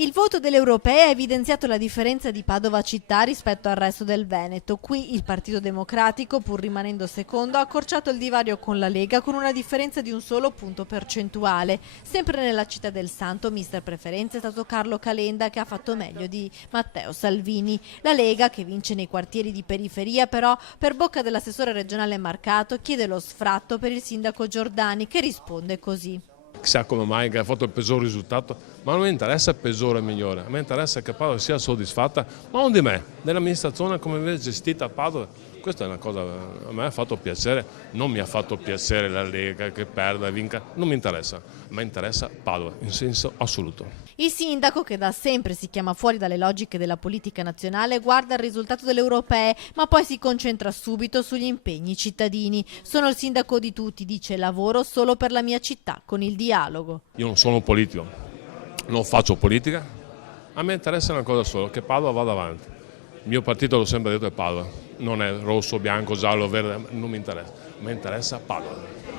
Il voto delle europee ha evidenziato la differenza di Padova città rispetto al resto del Veneto. Qui il Partito Democratico, pur rimanendo secondo, ha accorciato il divario con la Lega con una differenza di un solo punto percentuale. Sempre nella città del Santo, mister preferenza è stato Carlo Calenda, che ha fatto meglio di Matteo Salvini. La Lega, che vince nei quartieri di periferia, però, per bocca dell'assessore regionale Marcato, chiede lo sfratto per il sindaco Giordani, che risponde così. Chissà come mai che ha fatto il peggior risultato, ma non mi interessa il peggiore o il migliore, a me interessa che Padova sia soddisfatta, ma non di me, dell'amministrazione come viene gestita Padova. Questa è una cosa, a me ha fatto piacere, non mi ha fatto piacere la Lega che perda, vinca, non mi interessa, a me interessa Padova in senso assoluto. Il sindaco, che da sempre si chiama fuori dalle logiche della politica nazionale, guarda il risultato delle europee, ma poi si concentra subito sugli impegni cittadini. Sono il sindaco di tutti, dice, lavoro solo per la mia città, con il dialogo. Io non sono politico, non faccio politica, a me interessa una cosa sola, che Padova vada avanti. Il mio partito, l'ho sempre detto, è Padova, non è rosso, bianco, giallo, verde, non mi interessa, mi interessa Padova.